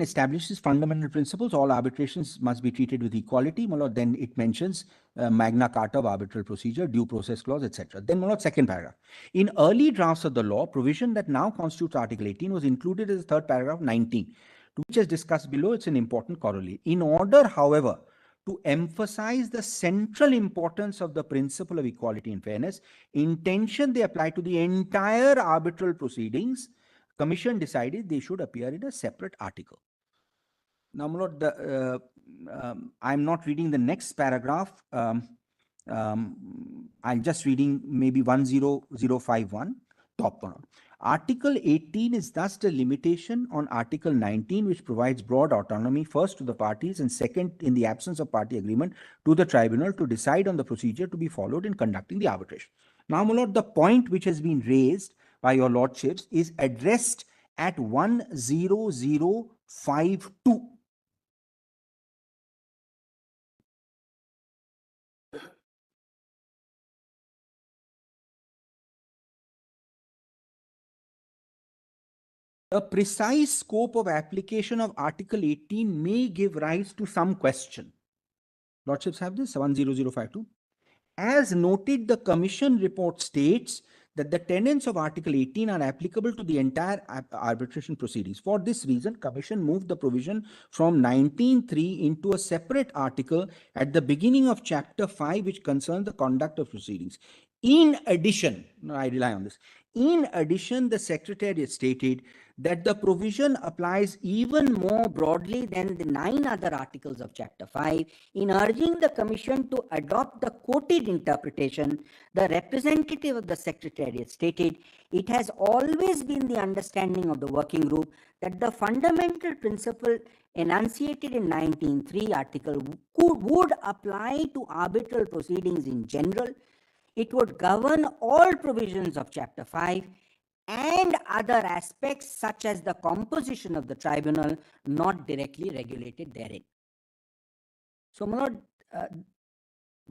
establishes fundamental principles. All arbitrations must be treated with equality. Then it mentions Magna Carta of arbitral procedure, due process clause, etc. Then second paragraph. In early drafts of the law, provision that now constitutes Article 18 was included as the third paragraph 19, which is discussed below. It's an important corollary. In order, however, to emphasize the central importance of the principle of equality and fairness, intention they apply to the entire arbitral proceedings, Commission decided they should appear in a separate article. Now, my lord, I'm not reading the next paragraph. I'm just reading maybe 10051, top one. Article 18 is thus the limitation on Article 19, which provides broad autonomy, first to the parties and second, in the absence of party agreement, to the tribunal to decide on the procedure to be followed in conducting the arbitration. Now, my lord, the point which has been raised by your lordships is addressed at 10052. A precise scope of application of Article 18 may give rise to some question. Lordships have this, 10052. As noted, the Commission report states that the tenets of Article 18 are applicable to the entire arbitration proceedings. For this reason, Commission moved the provision from 19.3 into a separate article at the beginning of Chapter 5, which concerns the conduct of proceedings. In addition, I rely on this. In addition, the Secretariat stated that the provision applies even more broadly than the 9 other articles of Chapter 5. In urging the Commission to adopt the quoted interpretation, the representative of the Secretariat stated, it has always been the understanding of the working group that the fundamental principle enunciated in 19.3 article would apply to arbitral proceedings in general. It would govern all provisions of Chapter 5 and other aspects such as the composition of the tribunal not directly regulated therein. So, my lord,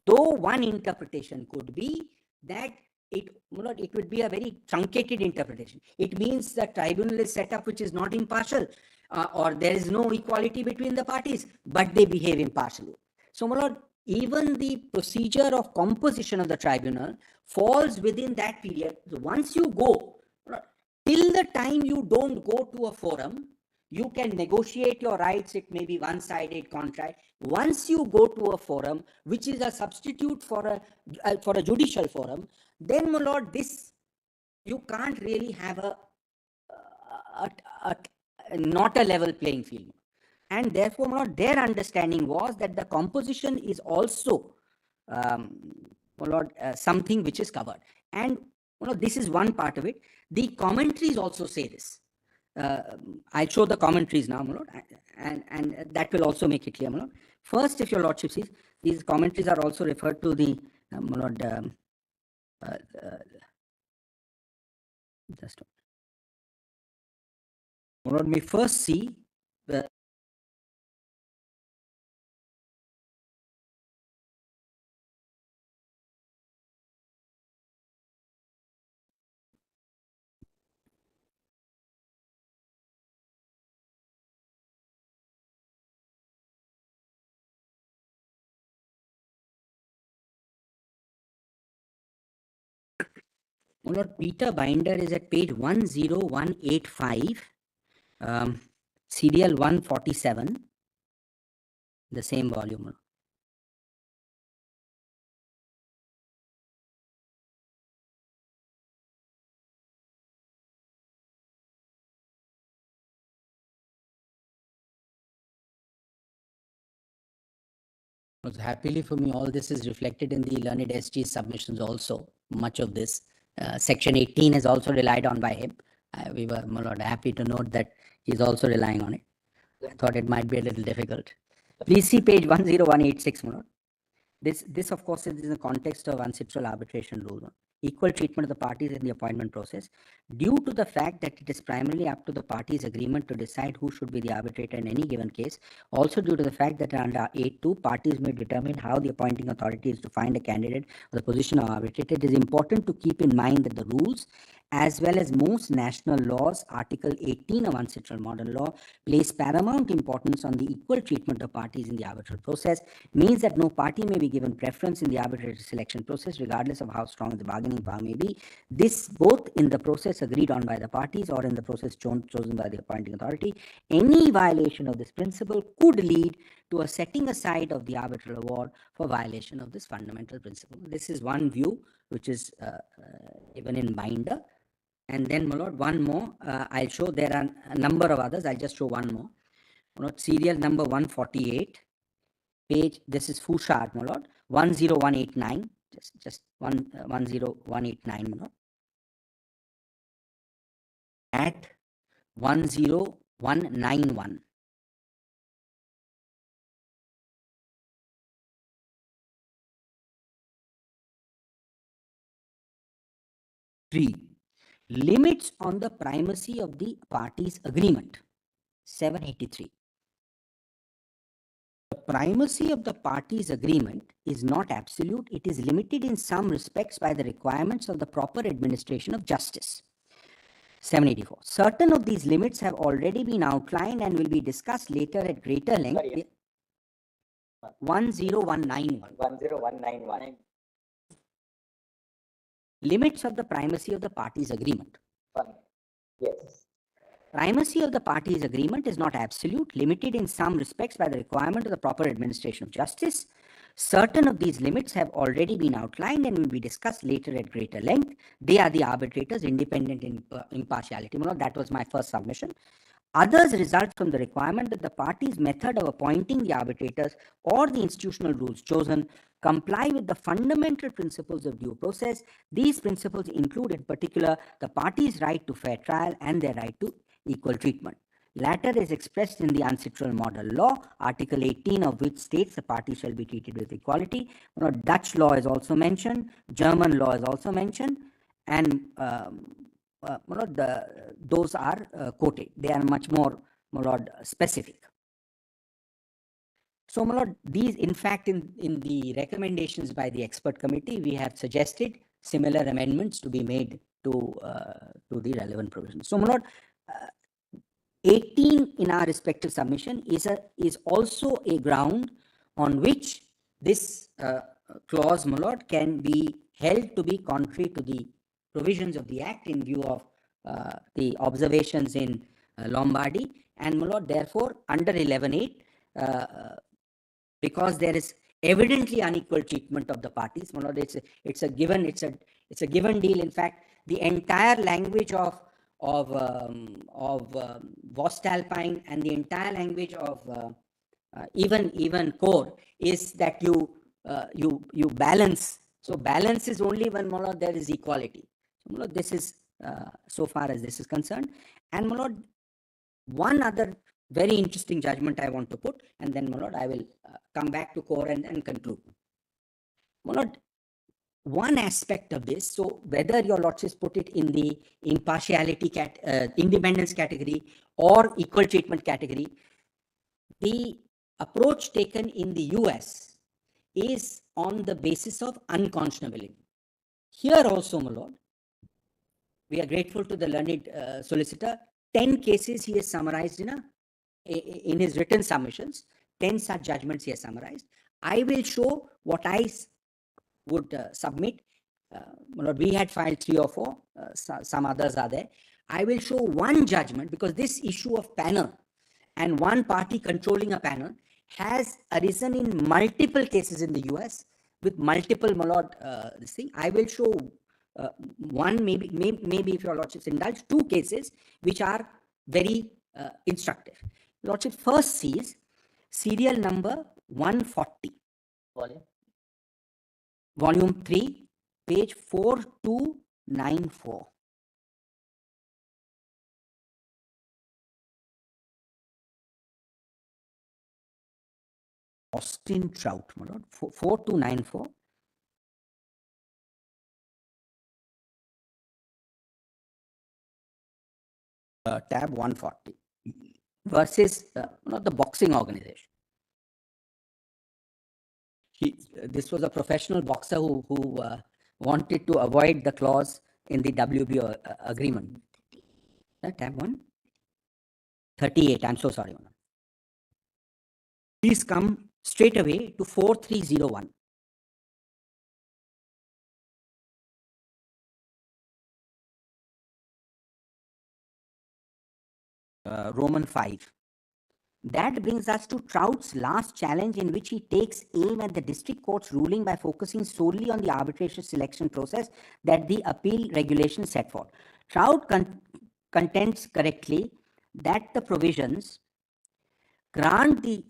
though one interpretation could be that it would be a very truncated interpretation. It means the tribunal is set up which is not impartial, or there is no equality between the parties, but they behave impartially. So, my lord, even the procedure of composition of the tribunal falls within that period. So once you go, till the time you don't go to a forum, you can negotiate your rights. It may be one-sided contract. Once you go to a forum, which is a substitute for a judicial forum, then, my lord, this you can't really have not a level playing field. And therefore, my lord, their understanding was that the composition is also my lord, something which is covered. And this is one part of it. The commentaries also say this. I'll show the commentaries now, my lord, and that will also make it clear, my lord. First, if your lordship sees, these commentaries are also referred to the my lord. Just my lord may first see the. Lord, Peter Binder is at page 10185, serial 147, the same volume. Happily for me, all this is reflected in the learned SG submissions also, much of this. Section 18 is also relied on by him. We were, my lord, happy to note that he's also relying on it. I thought it might be a little difficult. Please see page 10186, my lord. This of course is in the context of ancestral arbitration rule. equal treatment of the parties in the appointment process, due to the fact that it is primarily up to the parties' agreement to decide who should be the arbitrator in any given case. Also, due to the fact that under 8.2, parties may determine how the appointing authority is to find a candidate for the position of arbitrator, it is important to keep in mind that the rules, as well as most national laws, Article 18 of Ancestral Modern Law, place paramount importance on the equal treatment of parties in the arbitral process, means that no party may be given preference in the arbitrator selection process, regardless of how strong the bargaining power may be. This both in the process agreed on by the parties or in the process chosen by the appointing authority. Any violation of this principle could lead to a setting aside of the arbitral award for violation of this fundamental principle. This is one view which is given in Binder. And then, my lord, one more. I'll show there are a number of others. I'll just show one more. My lord, serial number 148, page. This is Fouchard, my lord, 10189. Just 10189, my lord. At 10191. Three. Limits on the primacy of the parties' agreement, 783. The primacy of the parties' agreement is not absolute. It is limited in some respects by the requirements of the proper administration of justice, 784. Certain of these limits have already been outlined and will be discussed later at greater length. Sorry. 10191. 10191. Limits of the primacy of the parties' agreement. Yes. Primacy of the parties' agreement is not absolute, limited in some respects by the requirement of the proper administration of justice. Certain of these limits have already been outlined and will be discussed later at greater length. They are the arbitrators' independent impartiality. Well, that was my first submission. Others result from the requirement that the parties' method of appointing the arbitrators or the institutional rules chosen comply with the fundamental principles of due process. These principles include, in particular, the parties' right to fair trial and their right to equal treatment. Latter is expressed in the Ancestral Model Law, Article 18 of which states the parties shall be treated with equality. Dutch law is also mentioned, German law is also mentioned, and those are quoted. They are much more specific. So, my lord, these, in fact, in the recommendations by the expert committee, we have suggested similar amendments to be made to the relevant provisions. So, my lord, 18 in our respective submission is also a ground on which this clause, my lord, can be held to be contrary to the provisions of the Act in view of the observations in Lombardy. And, my lord, therefore, under 11.8, because there is evidently unequal treatment of the parties, my lord, it's a given deal. In fact, the entire language of Voestalpine and the entire language of even core is that you balance. So balance is only when, my lord, there is equality. So, my lord, this is so far as this is concerned. And, my lord, one other very interesting judgment I want to put, and then, my lord, I will come back to core and conclude. My lord, one aspect of this, so whether your lordships put it in the impartiality independence category or equal treatment category, the approach taken in the US is on the basis of unconscionability. Here also, my lord, we are grateful to the learned solicitor. 10 cases he has summarized in his written submissions. 10 such judgments he has summarized. I will show what I would submit. We had filed 3 or 4. Some others are there. I will show one judgment, because this issue of panel and one party controlling a panel has arisen in multiple cases in the US with multiple, my lord, this thing. I will show one, maybe if your lordships indulge, 2 cases which are very instructive. Lordship first sees serial number 140. Volume 3, page 4294. Austin Trout, my lord, 4294. tab 140. Versus not the boxing organization. This was a professional boxer who wanted to avoid the clause in the WBO agreement. Tab 138. I'm so sorry. Please come straight away to 4301. Roman 5. That brings us to Trout's last challenge, in which he takes aim at the district court's ruling by focusing solely on the arbitration selection process that the appeal regulation set forth. Trout contends correctly that the provisions grant the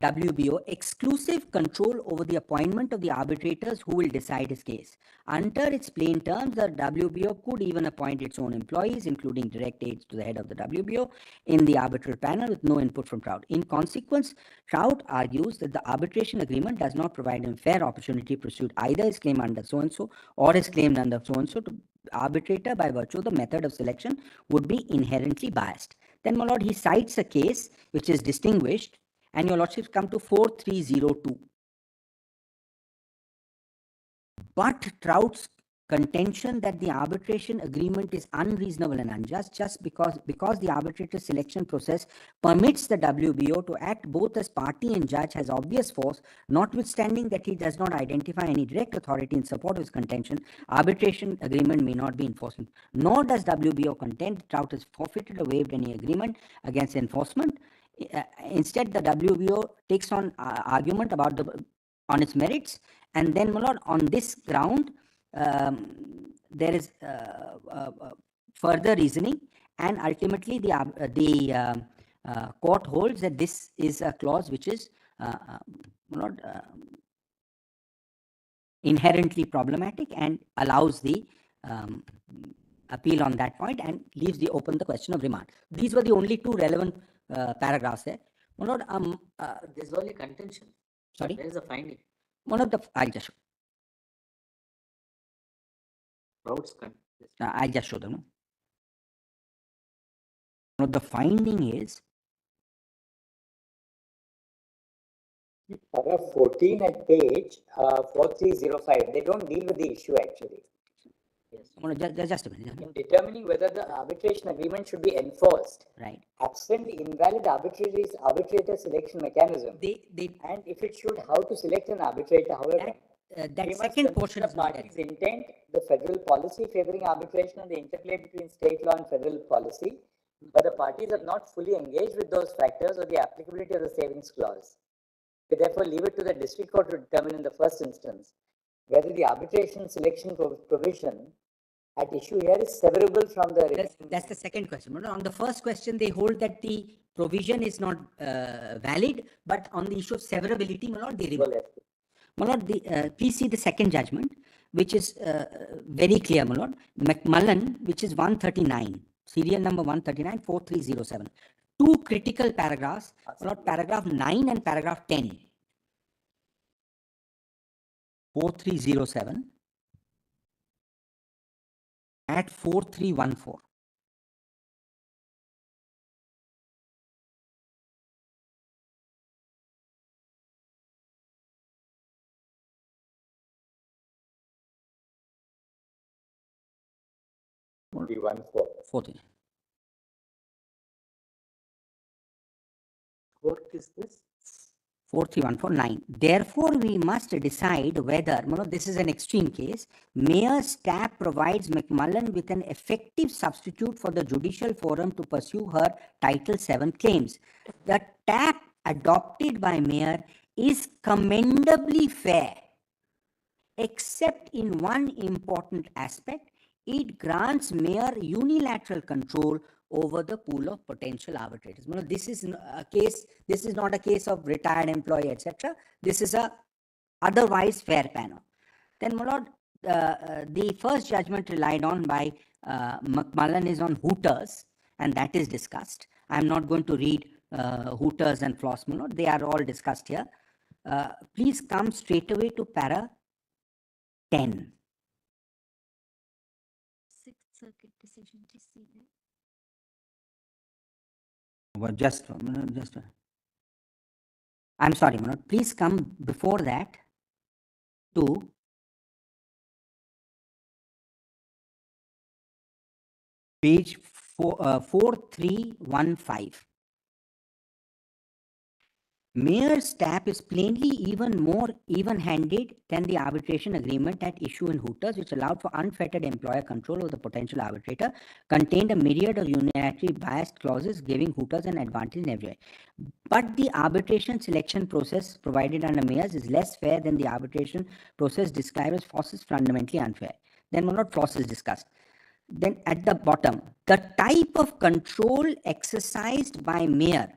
WBO exclusive control over the appointment of the arbitrators who will decide his case. Under its plain terms, the WBO could even appoint its own employees, including direct aides to the head of the WBO, in the arbitral panel with no input from Trout. In consequence, Trout argues that the arbitration agreement does not provide him fair opportunity to pursue either his claim under so-and-so or his claim under so-and-so. To arbitrator, by virtue of the method of selection, would be inherently biased. Then, my lord, he cites a case which is distinguished, and your lordships come to 4302. But Trout's contention that the arbitration agreement is unreasonable and unjust just because the arbitrator selection process permits the WBO to act both as party and judge has obvious force, notwithstanding that he does not identify any direct authority in support of his contention. Arbitration agreement may not be enforced. Nor does WBO contend Trout has forfeited or waived any agreement against enforcement. Instead, the WBO takes on argument about on its merits, and then, my lord, on this ground, there is further reasoning, and ultimately the court holds that this is a clause which is not inherently problematic and allows the appeal on that point and leaves open the question of remand. These were the only two relevant paragraphs there. Lord, this is only contention. Sorry? There is a finding. One of the, I'll just show. I'll just show them. One of the finding is paragraph 14 at page 4305. They don't deal with the issue actually. Yes. Just a minute. In determining whether the arbitration agreement should be enforced, right, absent the invalid arbitrator selection mechanism, and if it should, how to select an arbitrator, however. That second portion of the party's intent, the federal policy favoring arbitration, and the interplay between state law and federal policy, but the parties have not fully engaged with those factors or the applicability of the savings clause. We therefore leave it to the district court to determine in the first instance whether the arbitration selection provision at issue here is severable from the... That's the second question. On the first question, they hold that the provision is not valid, but on the issue of severability, my lord, they revoke. My lord, please see the second judgment, which is very clear, my lord. McMullen, which is 139, serial number 139, 4307. Two critical paragraphs, my lord, paragraph 9 and paragraph 10. 4307 at 4314. What is this? 4314.9. Therefore, we must decide whether, this is an extreme case, Mayor's TAP provides McMullen with an effective substitute for the judicial forum to pursue her Title VII claims. The TAP adopted by Mayor is commendably fair, except in one important aspect. It grants Mayor unilateral control over the pool of potential arbitrators. This is a case. This is not a case of retired employee, etc. This is a otherwise fair panel. Then, my lord, the first judgment relied on by McMullen is on Hooters, and that is discussed. I am not going to read Hooters and Floss, my lord. They are all discussed here. Please come straight away to para 10. Sixth Circuit decision to see that. But just I'm sorry, Manoj, please come before that to page 4315. Mayer's TAP is plainly even more even-handed than the arbitration agreement at issue in Hooters, which allowed for unfettered employer control over the potential arbitrator, contained a myriad of unilaterally biased clauses giving Hooters an advantage in every way. But the arbitration selection process provided under Mayer's is less fair than the arbitration process described as Foss is fundamentally unfair. Then what Foss is discussed. Then at the bottom, the type of control exercised by Mayer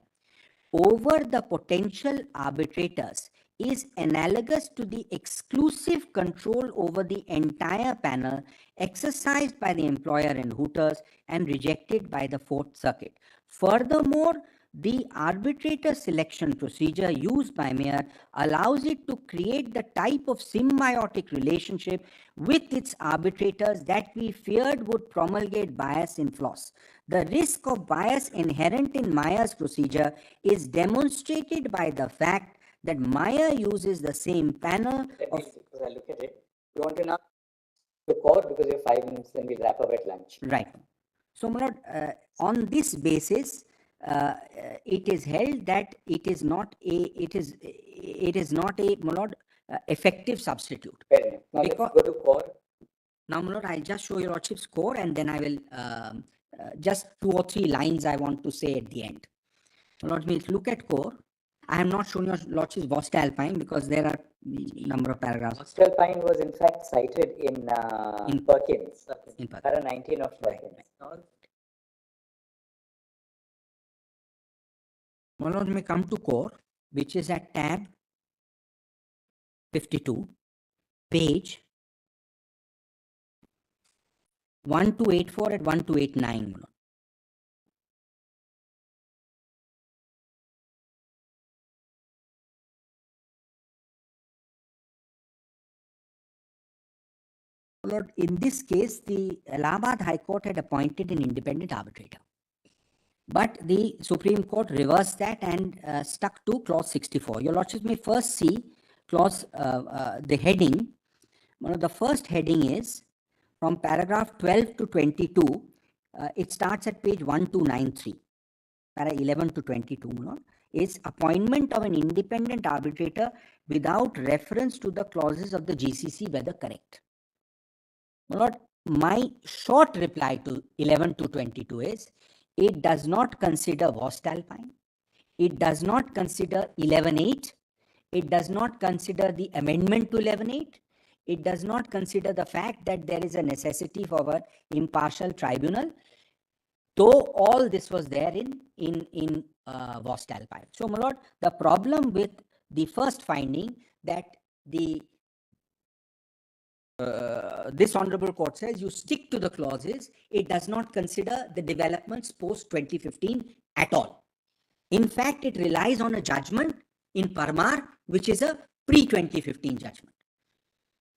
over the potential arbitrators is analogous to the exclusive control over the entire panel exercised by the employer in Hooters and rejected by the Fourth Circuit. Furthermore, the arbitrator selection procedure used by Mayer allows it to create the type of symbiotic relationship with its arbitrators that we feared would promulgate bias in Floss. The risk of bias inherent in Mayer's procedure is demonstrated by the fact that Mayer uses the same panel of... Because I look at it, you want to now the core because we have 5 minutes, then we'll wrap up at lunch. Right. So, Manoj, on this basis, it is held that it is not a Manoj, effective substitute. Fair enough. Now let's go to core. Now, Manoj, I'll just show your Lordship's core, and then I will just 2 or 3 lines I want to say at the end. So, Lordship, look at core. I am not showing your Lordship's Voestalpine because there are number of paragraphs. Voestalpine was in fact cited in Perkins. In Perkins. Para 19 of Perkins. Right. Manoj may come to core, which is at tab 52, page 1284 at 1289. Manoj. Lord, in this case, the Allahabad High Court had appointed an independent arbitrator. But the Supreme Court reversed that and stuck to clause 64. Your Lordship may first see clause, the heading. One of the first heading is from paragraph 12 to 22. It starts at page 1293. Para 11 to 22 is appointment of an independent arbitrator without reference to the clauses of the GCC, whether correct. My short reply to 11 to 22 is, it does not consider Voestalpine. It does not consider 11.8. It does not consider the amendment to 11.8. It does not consider the fact that there is a necessity for an impartial tribunal, though all this was there in Voestalpine. So, my lord, the problem with the first finding that this honorable court says you stick to the clauses, it does not consider the developments post 2015 at all. In fact, it relies on a judgment in Parmar, which is a pre-2015 judgment.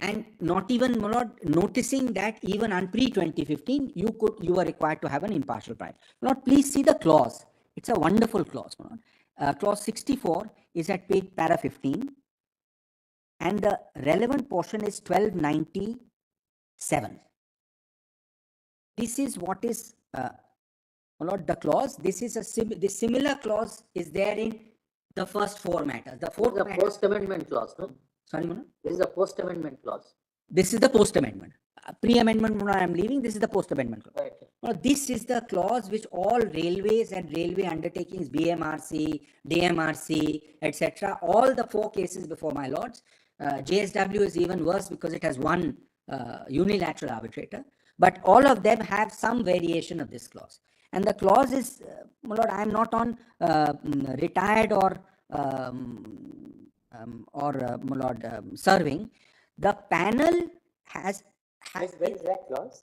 And not even, my lord, noticing that even on pre-2015, you were required to have an impartial trial. Lord, please see the clause. It's a wonderful clause. Clause 64 is at page para 15. And the relevant portion is 1297. This is what is not the clause. This is the similar clause is there in the first 4 matters. The post-amendment clause, no? Sorry, Manoj? This is a post-amendment clause. This is the post-amendment. Pre-amendment, I am leaving. This is the post-amendment clause. Right. Now, this is the clause which all railways and railway undertakings, BMRC, DMRC, etc., all the 4 cases before my lords. JSW is even worse because it has one unilateral arbitrator, but all of them have some variation of this clause. And the clause is, my lord, I am not on retired or my lord, serving. The panel has Where is that clause?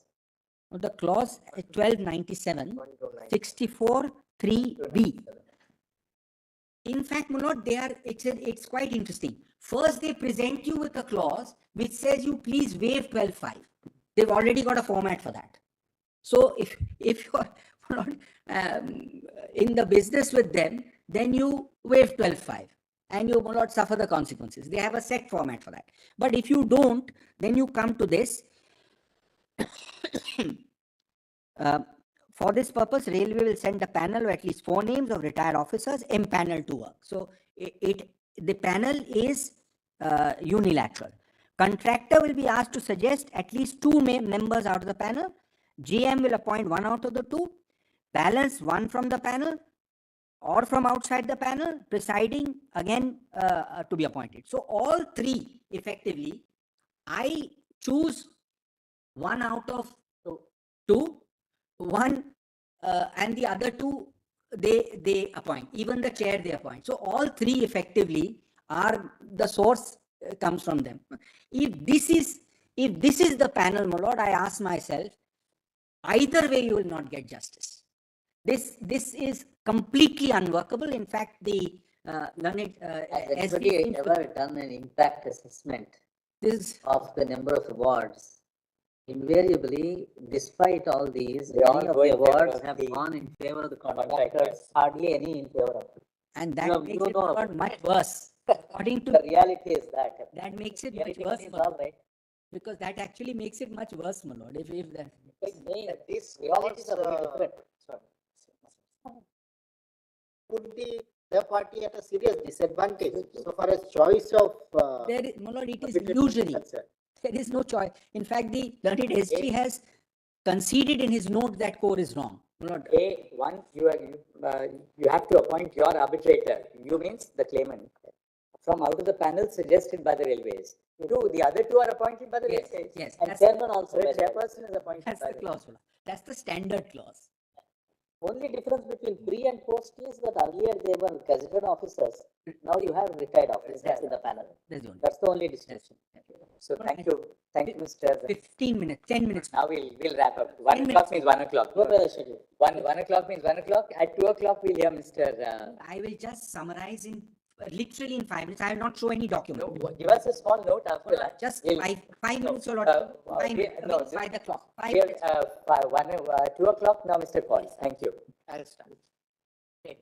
The clause 1297, 64, 3B. In fact, my lord, it's quite interesting. First, they present you with a clause which says you please waive 12.5. They've already got a format for that. So if in the business with them, then you waive 12.5 and you will not suffer the consequences. They have a set format for that. But if you don't, then you come to this. For this purpose, Railway will send a panel of at least 4 names of retired officers empaneled to work. So the panel is unilateral. Contractor will be asked to suggest at least 2 members out of the panel. GM will appoint 1 out of the 2, balance 1 from the panel or from outside the panel, presiding again to be appointed. So all 3 effectively, I choose 1 out of 2, 1 and the other 2 they appoint, even the chair they appoint. So all 3 effectively are the source comes from them. If this is the panel, my lord, I ask myself, either way you will not get justice. This is completely unworkable. In fact, the learned has anybody ever done an impact assessment of the number of awards? Invariably, despite all these, many of the awards have gone in favor of the contractors, hardly any in favor of it. And that makes it much worse. According to the reality is that makes it much worse, right? Because that actually makes it much worse, my lord. If that these realities are very different. Put the party at a serious disadvantage so far as choice of there is, my lord, it is illusory. There is no choice. In fact, the learned SG has conceded in his note that core is wrong. One, you have to appoint your arbitrator. You means the claimant from out of the panel suggested by the railways. 2, the other 2 are appointed by the railways. Yes, and chairman also. The chairperson is appointed. That's by the clause. That's the standard clause. Only difference between pre and post is that earlier they were gazetted officers. Now you have retired officers in the panel. That's the only distinction. So thank you, Mr. 15 minutes, 10 minutes. Now we'll wrap up. 1 o'clock means 1 o'clock. What was the schedule? 1 o'clock means 1 o'clock. At 2 o'clock we'll hear Mr. I will just summarize in literally in 5 minutes. I will not show any document. No, give us a small note after that. Just 5 minutes or not. 5 minutes. 5 o'clock. 5 minutes. 2 o'clock now, Mr. Paul. Thank you. I'll start. Okay.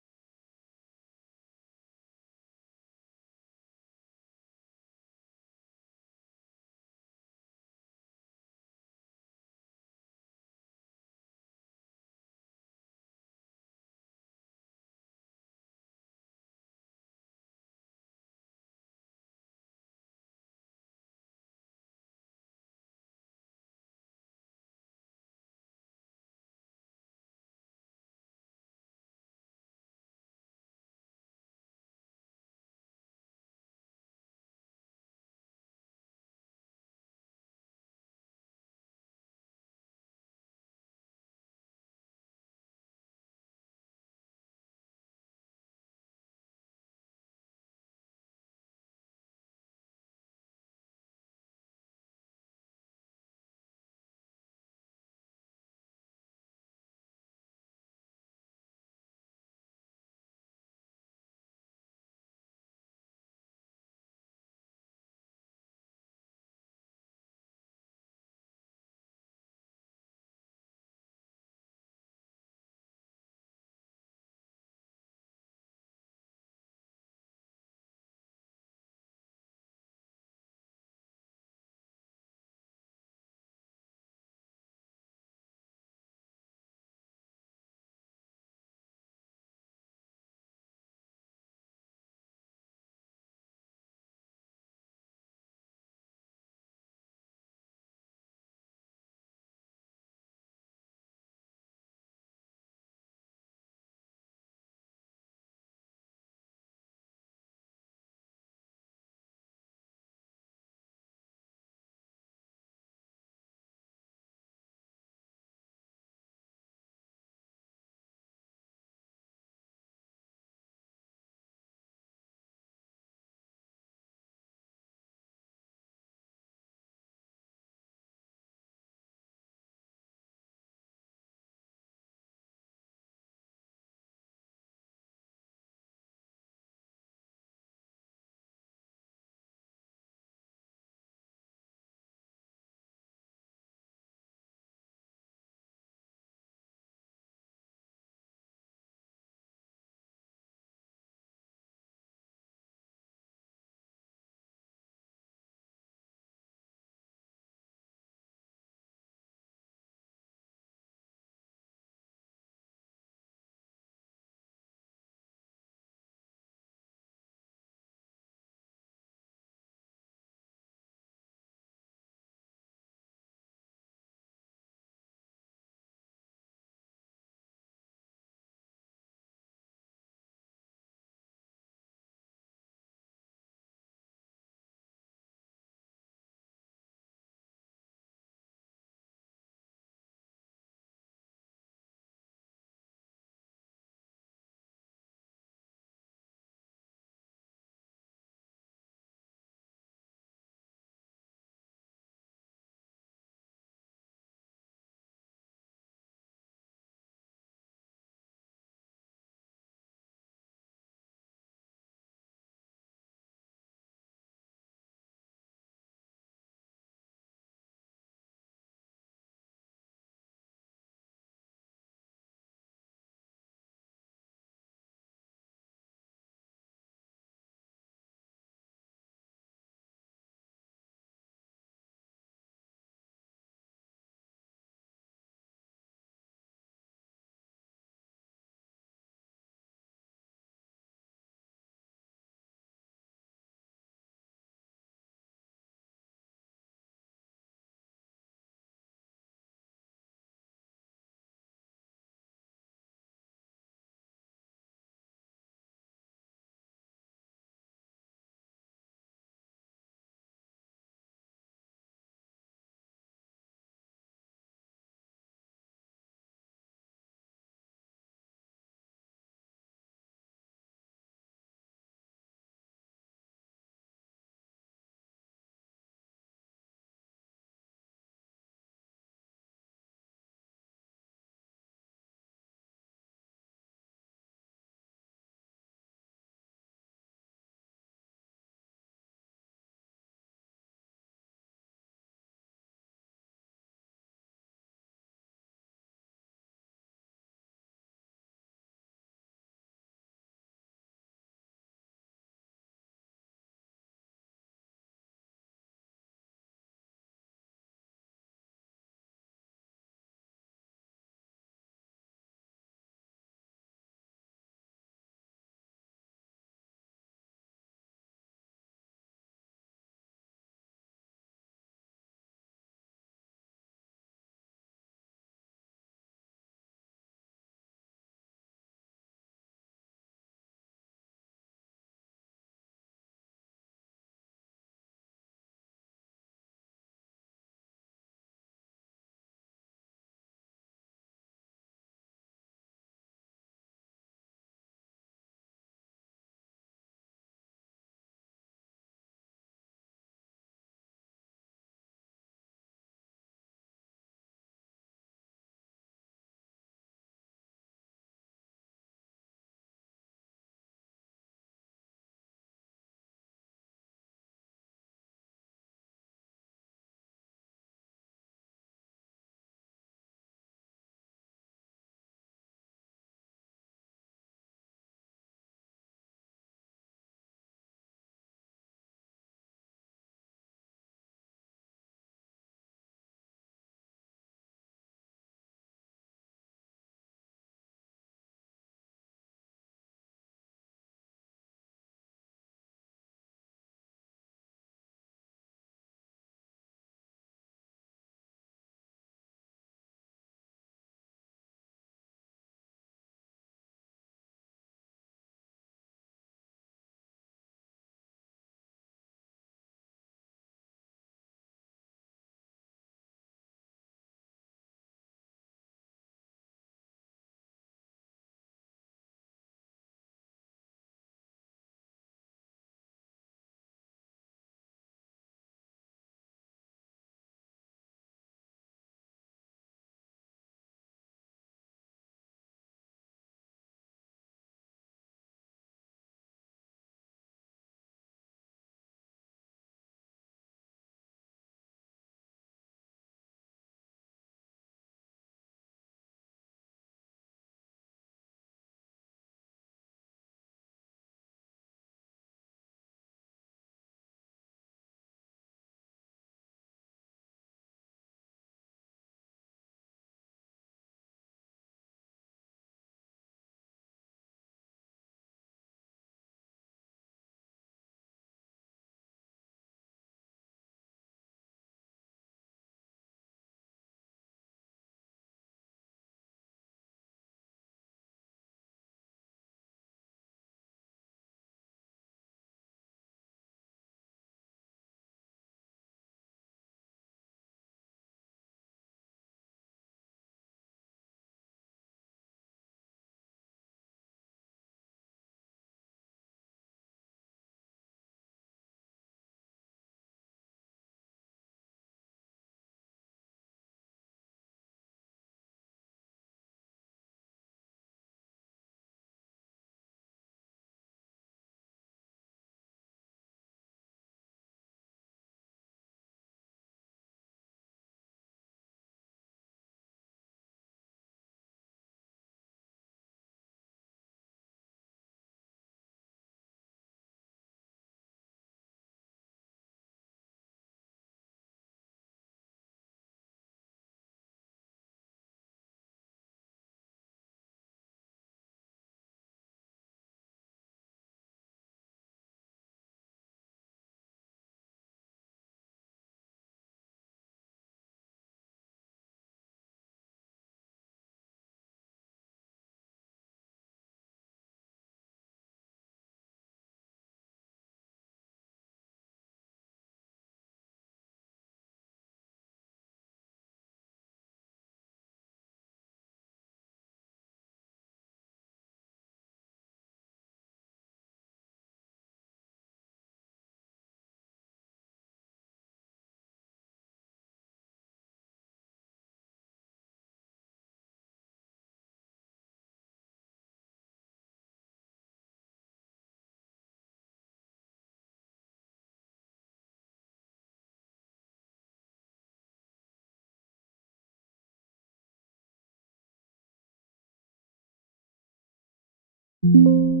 you.